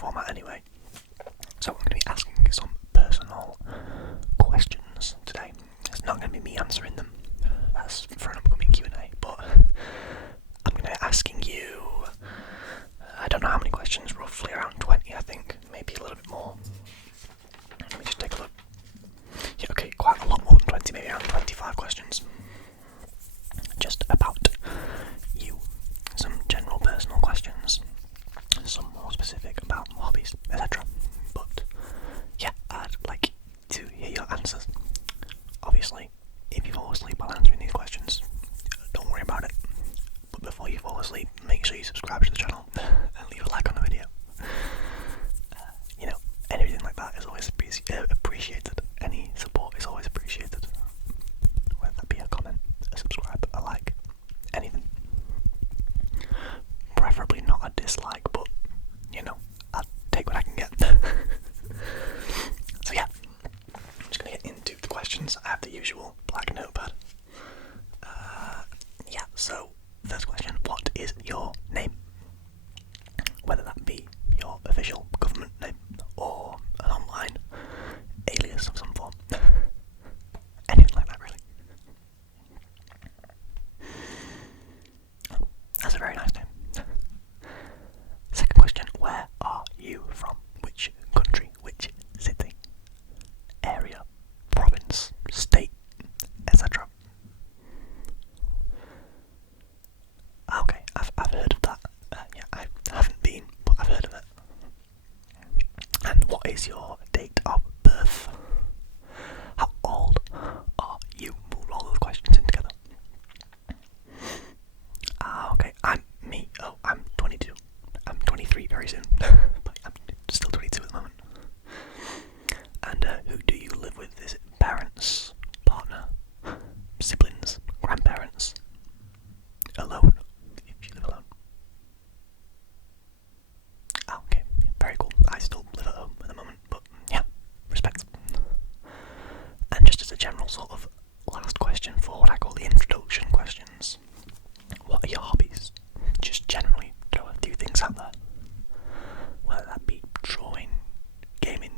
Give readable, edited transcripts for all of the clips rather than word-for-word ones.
format anyway. So I'm going to be asking you some personal questions today. It's not going to be me answering them. That's for an upcoming Q&A, but I'm going to be asking you, I don't know how many questions, roughly around 20 I think, maybe a little bit more. Let me just take a look. Yeah, okay, quite a lot more than 20, maybe around 25 questions. Just about you. Some general personal questions, some more specific about hobbies, etc. But yeah, I'd like to hear your answers. Obviously, if you fall asleep while answering these questions, don't worry about it. But before you fall asleep, make sure you subscribe to the channel and leave a like on the video. Anything like that is always appreciated. Any support is always appreciated. Whether that be a comment, a subscribe, a like, anything. Preferably not a dislike, but I'll take what I can get. So yeah, I'm just going to get into the questions. I have the usual black notepad. So first question, what is your name? Whether that be your official government name or an online alias of some form. Anything like that, really. That's a very nice name. Second question, where are you from? Which country, which city, area, province, state, etc.? Okay, I've heard of that. Yeah, I haven't been, but I've heard of it. And what is your date of birth? How old are you? We'll roll those questions in together. Okay, I'm 22. I'm 23 very soon, but I'm still 22 at the moment. And who do you live with? Is it parents, partner, siblings, grandparents? Alone, if you live alone. Okay, very cool. I still live at home at the moment, but yeah, respect. And just as a general sort of last question for what I call the introduction questions, what are your hobbies? Just generally throw a few things out there. Whether that be drawing, gaming,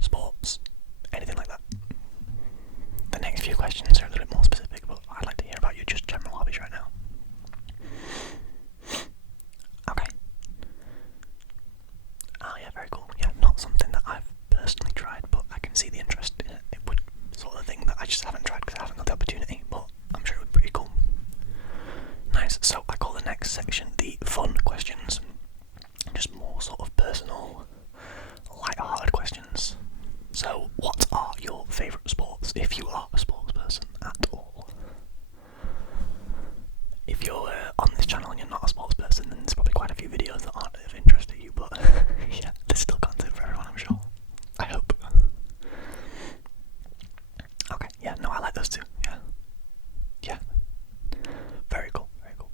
sports, anything like that. The next few questions are a little bit more specific, but I'd like to hear about your just general hobbies right now. Okay. Oh yeah, very cool. Yeah, not something that I've personally tried, but I can see the interest in it. It would sort of thing that I just haven't tried because I haven't got the opportunity, but I'm sure it would be pretty cool. Nice, so I call the next section the fun questions. Just more sort of personal, light-hearted questions. So, what are your favourite sports, if you are a sports person at all? If you're on this channel and you're not a sports person, then there's probably quite a few videos that aren't of interest to you, but yeah, there's still content for everyone, I'm sure. I hope. Okay, yeah, no, I like those too, yeah. Yeah. Very cool, very cool.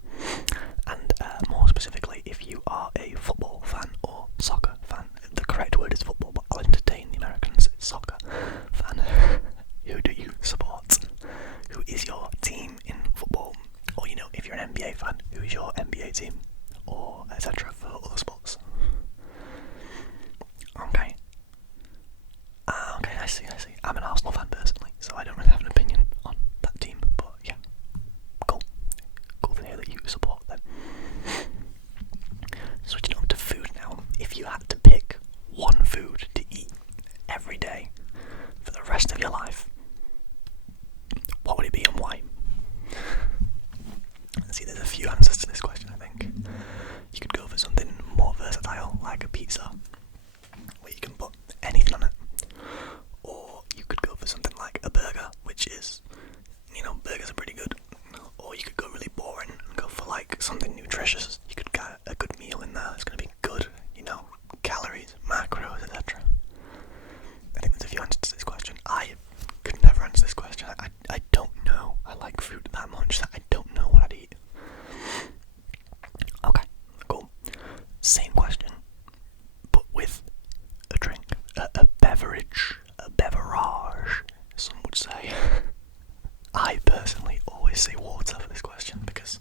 And more specifically, if you are a football fan or soccer fan, the correct word is football, but I'll entertain the Americans, it's soccer fan. Who do you support? Who is your team in football? Or, if you're an NBA fan, who is your NBA team? Or etc. for other sports. Okay. Okay, I see. I'm an Arsenal fan personally, so I don't really have an opinion on that team, but yeah. Cool to hear that you support them. Switching on to food now. If you had to pick one food to eat every day for the rest of your life, what would it be and why? See, there's a few answers to this question, I think. You could go for something more versatile, like a pizza, where you can put anything on it. Or you could go for something like a burger, which is, burgers are pretty good. Or you could go really boring and go for like something nutritious. You could get a good meal in there, it's going to be good, calories, macros, etc. I think there's a few answers to this question. I could never answer this question. I don't know. I like food that much that I don't know what I'd eat. Okay, cool. Same question, but with a drink, a beverage, a beverage, some would say. I personally always say water for this question because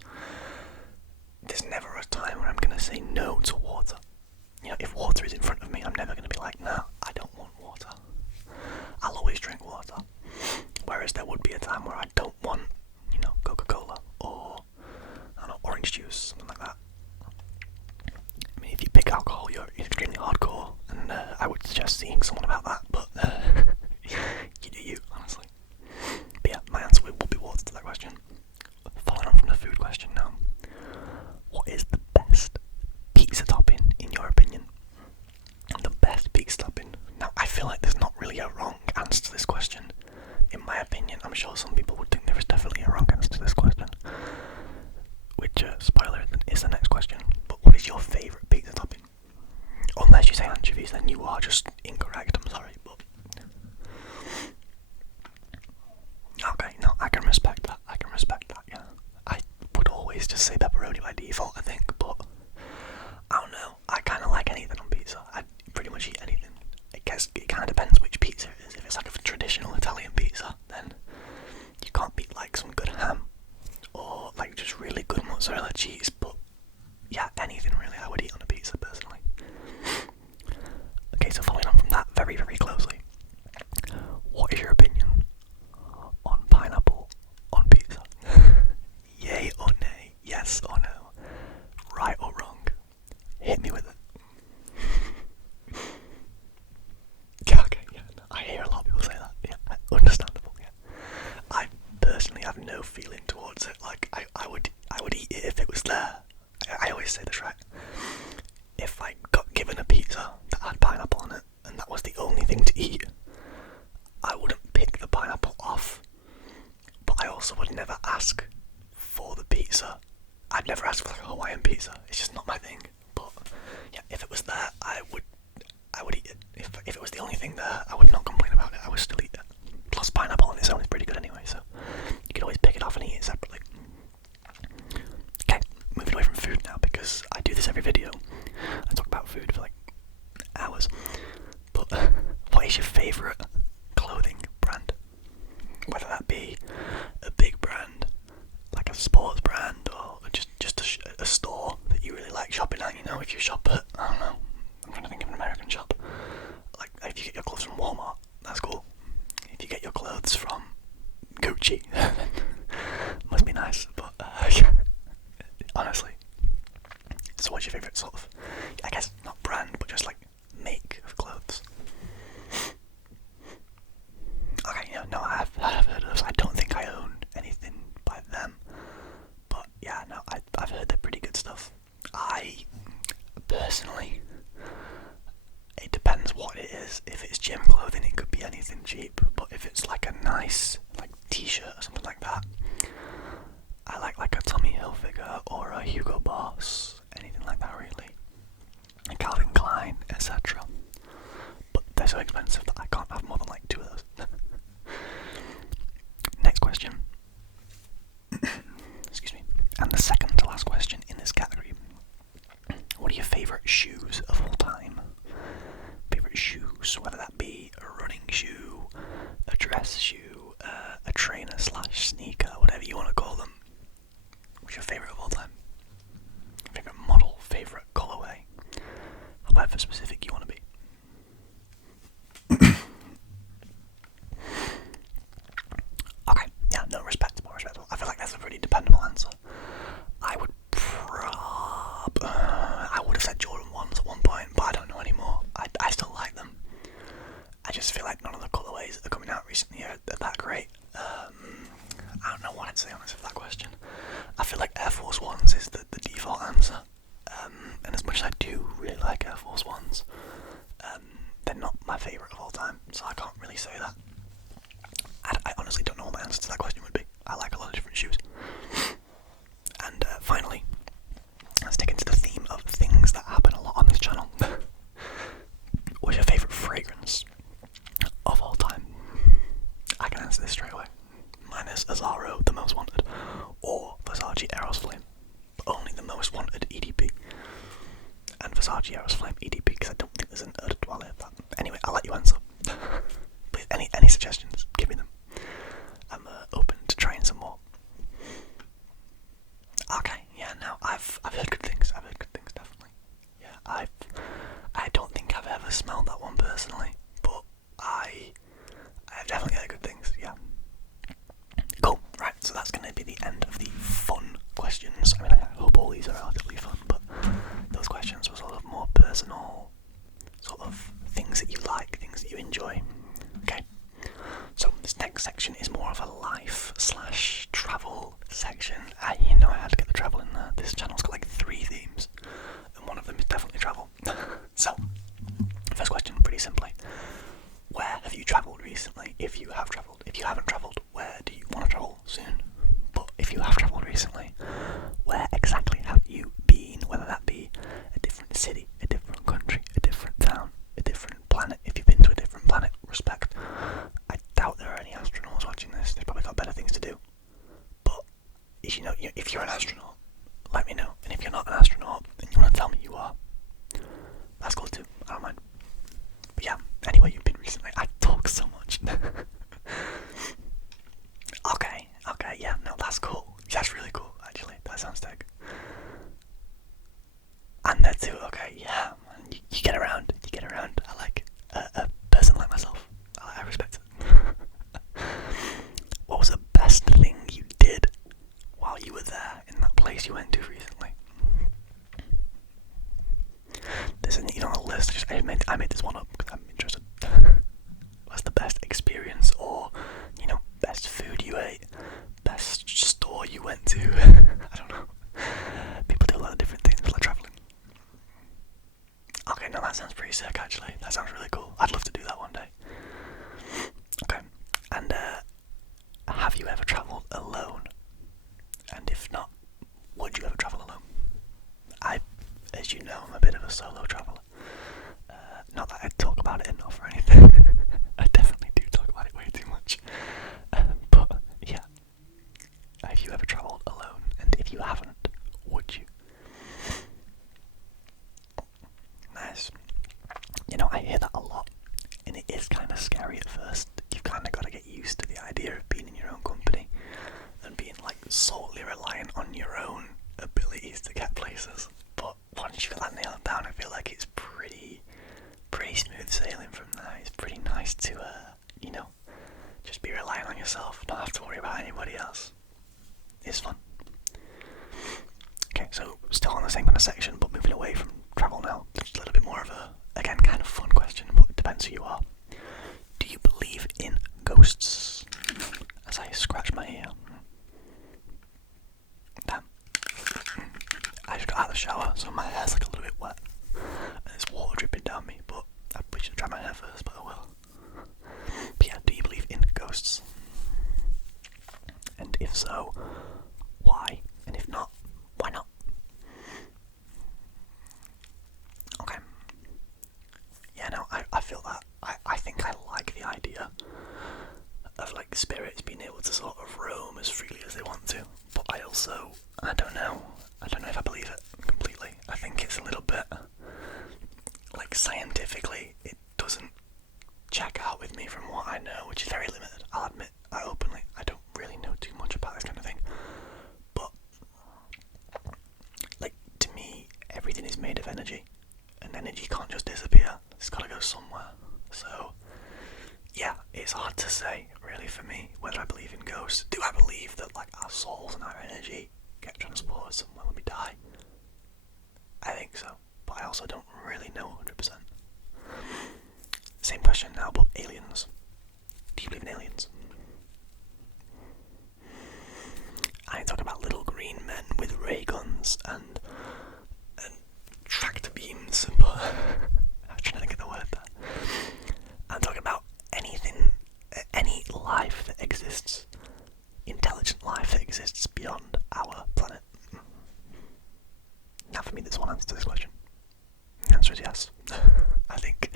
there's never a time where I'm going to say no to water. If water is in front I would suggest seeing someone about that, but you do you, honestly. But yeah, my answer would be water to that question. Following on from the food question now, what is the best pizza topping in your opinion? The best pizza topping. Now, I feel like there's not really a wrong answer to this question. In my opinion, I'm sure some people would think there is definitely a wrong answer to this question. Which, spoiler, is the next question. But what is your favourite pizza topping? Unless you say anchovies, then you are just incorrect, I'm sorry, but... Okay, no, I can respect that, yeah. I would always just say pepperoni by default, I think, but... I don't know, I kind of like anything on pizza. I pretty much eat anything. It kind of depends which pizza it is. If it's like a traditional Italian pizza, then you can't beat like some good ham. Or like just really good mozzarella cheese, but yeah, anything really I would eat on a pizza personally. Okay, so following on from that very, very closely, what is your opinion on pineapple on pizza? Yay or nay? Yes or no? Right or wrong? Hit me with it. Yeah, okay, yeah, no, I hear a lot of people say that. Yeah, understandable, yeah. I personally have no feeling towards it. Like, I would eat it if it was there. I always say this, right? If I got given a pizza that had pineapple on it, and that was the only thing to eat, I wouldn't pick the pineapple off. But I also would never ask for the pizza. I'd never ask for like a Hawaiian pizza. It's just not my thing. But yeah, if it was there, I would eat it. If it was the only thing there, I would not complain about it. I would still eat it. Plus, pineapple on its own is pretty good anyway, so you could always pick it off and eat it separately. Okay, moving away from food now, because I do this every video. I talk about food for like hours. But what is your favourite clothing brand? Whether that be a big brand, like a sports brand, or just a store that you really like shopping at. You know, if you shop at, I don't know, I'm trying to think of an American shop. Like, if you get your clothes from Walmart, that's cool. If you get your clothes from Gucci, must be nice, but honestly. So what's your favourite sort of, I guess not brand, but just like make of clothes? Okay, yeah, no, I have heard of those. I don't think I own anything by them, but yeah, no, I've heard they're pretty good stuff. I personally, it depends what it is. If it's gym clothing, it could be anything cheap, but if it's like a nice like t-shirt or something like that, I like a Tommy Hilfiger or a Hugo Boss, anything like that really, a Calvin Klein, etc. But they're so expensive that I can't have more than like 2 of those. Next question. Excuse me. And the second to last question in this category. What are your favourite shoes of all time? Favourite shoes, whether that be a running shoe, a dress shoe, a trainer / sneaker, whatever you want to call them. What's your favourite of all time? Favourite model, favourite colourway, however specific you want to be. Okay, yeah, no, respectable. I feel like that's a pretty dependable answer. I would have said Jordan 1s at one point, but I don't know anymore. I still like them. I just feel like none of the colourways that are coming out recently are that great. I don't know what I'd say honestly for that question. I feel like Air Force Ones is the default answer. And as much as I do really like Air Force Ones, they're not my favourite of all time, so I can't really say that. I honestly don't know what my answer to that question would be. I like a lot of different shoes. And finally, let's dig into the theme of things that happen a lot on this channel. What's your favourite fragrance of all time? I can answer this straight away. Mine is Azaro, The Most Wanted, or Versace Eros Flame, but only The Most Wanted EDP. And Versace Eros Flame EDP, because I don't think there's an Eau de Toilette of that. Anyway, I'll let you answer. Please, any suggestions, give me them. I'm open to trying some more. Okay, yeah, no, I've heard good things. Definitely. Yeah, I don't think I've ever smelled that one personally, but I've definitely heard good things. Yeah. Cool. Right. So that's going to be the end of the fun questions. I mean, I hope all these are relatively fun, but those questions were sort of more personal, sort of things no, that sounds pretty sick actually. That sounds really cool. I'd love to do that one day. Okay, and have you ever travelled alone? And if not, would you ever travel alone? As you know, I'm a bit of a solo traveller. Not that I talk about it enough or anything. I definitely do talk about it way too much. But yeah, have you ever travelled alone? And if you haven't, would you? Nice. You know, I hear that a lot, and it is kind of scary at first. You've kind of got to get used to the idea of being in your own company and being like solely reliant on your own abilities to get places. But once you get that nailed down, I feel like it's pretty smooth sailing from there. It's pretty nice to, you know, just be relying on yourself, not have to worry about anybody else. It's fun. Okay, so still on the same kind of section, but moving away from travel now. Just a little bit more of a, again, kind of fun question, but it depends who you are. Do you believe in ghosts? As I scratch my ear. Damn. I just got out of the shower, so my hair's like a little bit wet. And there's water dripping down me, but I probably should dry my hair first, but I will. But yeah, do you believe in ghosts? And if so, why? And if not, why not? Okay. Yeah, no, I feel that. I think I like the idea of like spirits being able to sort of roam as freely as they want to. But I don't know if I believe it completely. I think it's a little bit, like scientifically, it doesn't check out with me from what I know, which is very limited. I'll admit, I don't really know too much about this kind of thing. But, like, to me, everything is made of energy. And energy can't just disappear. It's gotta go somewhere. So, yeah, it's hard to say, really, for me, whether I believe in ghosts. Do I believe that, like, our souls and our energy get transported somewhere when we die? I think so, but I also don't really know 100%. Same question now, but aliens. Do you believe in aliens? I ain't talking about little green men with ray guns and tractor beams, but I'm trying to get the word there. I'm talking about anything, any life that exists, intelligent life that exists beyond our planet. Now for me there's one answer to this question. The answer is yes. I think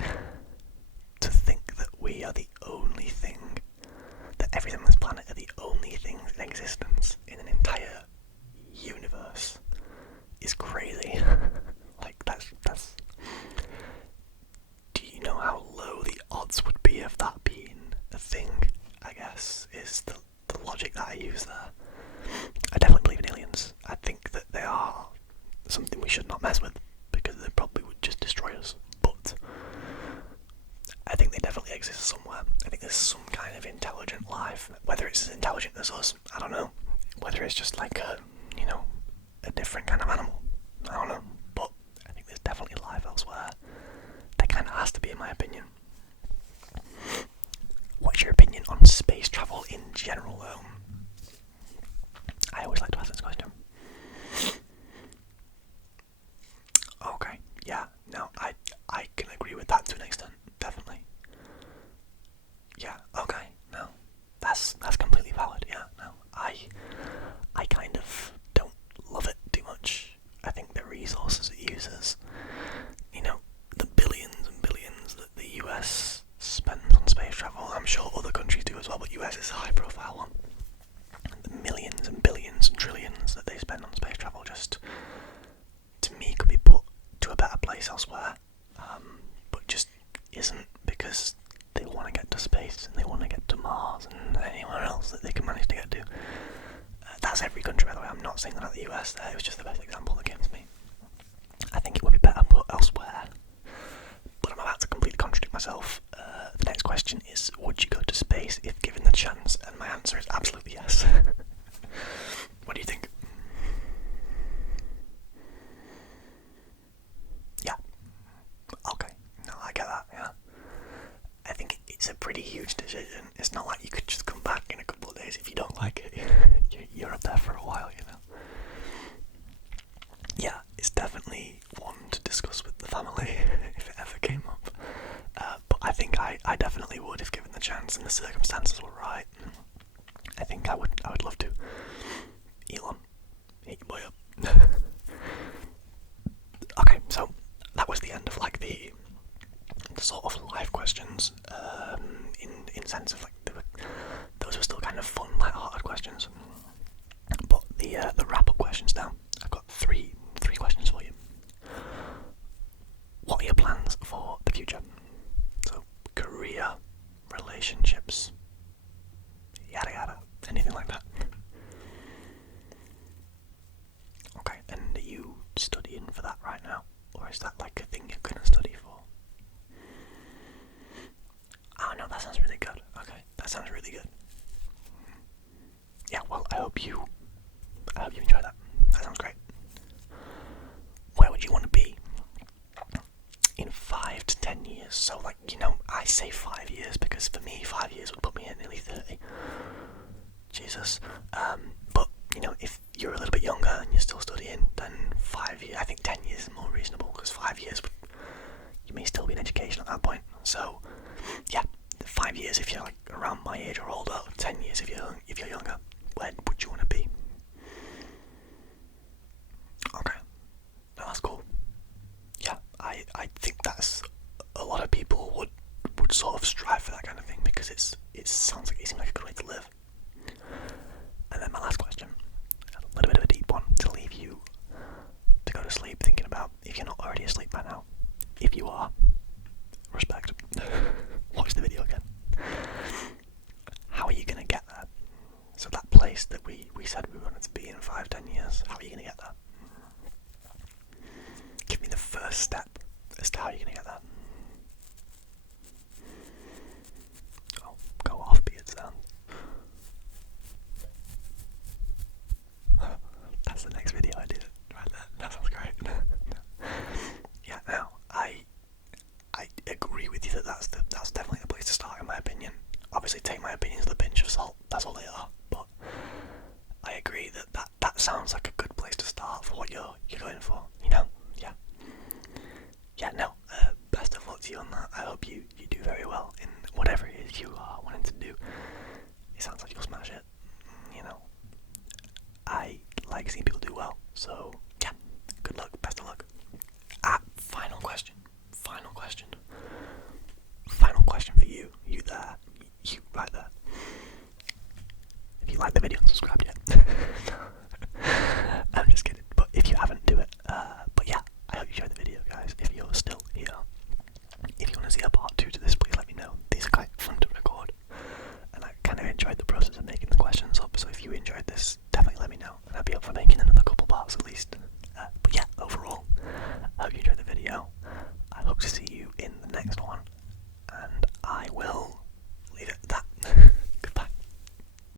to think that we are the only thing, that everything on this planet are the only things in existence in an entire universe is crazy. Like that's do you know how low the odds would be of that being a thing, I guess, is the logic that I use there. I definitely believe in aliens. I think that they are something we should not mess with, because they probably would just destroy us. But I think they definitely exist somewhere. I think there's some kind of intelligent life. Whether it's as intelligent as us, I don't know. Whether it's just like a different kind of animal, I don't know. But I think there's definitely life elsewhere. There kind of has to be, in my opinion. What's your opinion on space travel in general, though? I always like to ask this question. Okay, yeah, no, I can agree with that to an extent, definitely. Yeah, okay, no, that's completely valid. Yeah, no, I kind of don't love it too much. I think the resources it uses, the billions and billions that the US spends on space travel, I'm sure other countries do as well, but US is a high profile one. The millions and billions and trillions that they spend on space travel just, to me, could be put to a better place elsewhere, but just isn't, because they want to get to space and they want to get to Mars and anywhere else that they can manage to get to. That's every country, by the way. I'm not saying that at the US there, it was just the best example that came to me. I think it would be better put elsewhere, but I'm about to completely contradict myself. The next question is, would you go to space if given the chance? And my answer is absolutely yes. What do you think? Yeah. Okay. No, I get that, yeah. I think it's a pretty huge decision. It's not like you could just come back in a couple of days if you don't like it. You're up there for a while, Yeah, it's definitely one to discuss with the family if it I definitely would if given the chance and the circumstances were right. I think I would love to. Elon, hit your boy up. Okay, so that was the end of like the sort of live questions. In sense of like those were still kind of fun, light-hearted questions. But the wrap-up questions now. I've got three questions for you. What are your plans for the future? So career, relationships, yada yada, anything like that. Okay, and are you studying for that right now? Or is that like a thing you're gonna study for? Oh no, that sounds really good. Okay, that sounds really good. Yeah, well, I hope you enjoy that. That sounds great. Where would you want to be in 5 to 10 years? So, like, I say 5 years because for me, 5 years would put me at nearly 30. Jesus. But, if you're a little bit younger and you're still studying, then 5 years, I think 10 years is more reasonable because 5 years, you may still be in education at that point. So, yeah, 5 years if you're like around my age or older, 10 years if you're younger. Where would you want to be? Okay, no, that's cool. Yeah, I think that's a lot of people would sort of strive for that kind of thing because it seems like a good way to live. And then my last question, a little bit of a deep one to leave you to go to sleep thinking about if you're not already asleep by now. If you are, respect. Watch the video again. How are you gonna get there? So that place that we said we wanted to be in 5-10 years, how are you gonna get there? Give me the first step as to how you're gonna get there. Oh, go off, beard sound. That's the next video I did right there. That sounds great. Yeah, now I agree with you that that's definitely the place to start in my opinion. Obviously take my opinions with a pinch of salt, that's all they are, but I agree that sounds like a good place to start for what you're going for, Yeah, no, best of luck to you on that. I hope you do very well in whatever it is you are wanting to do. It sounds like you'll smash it, I like seeing people do well, so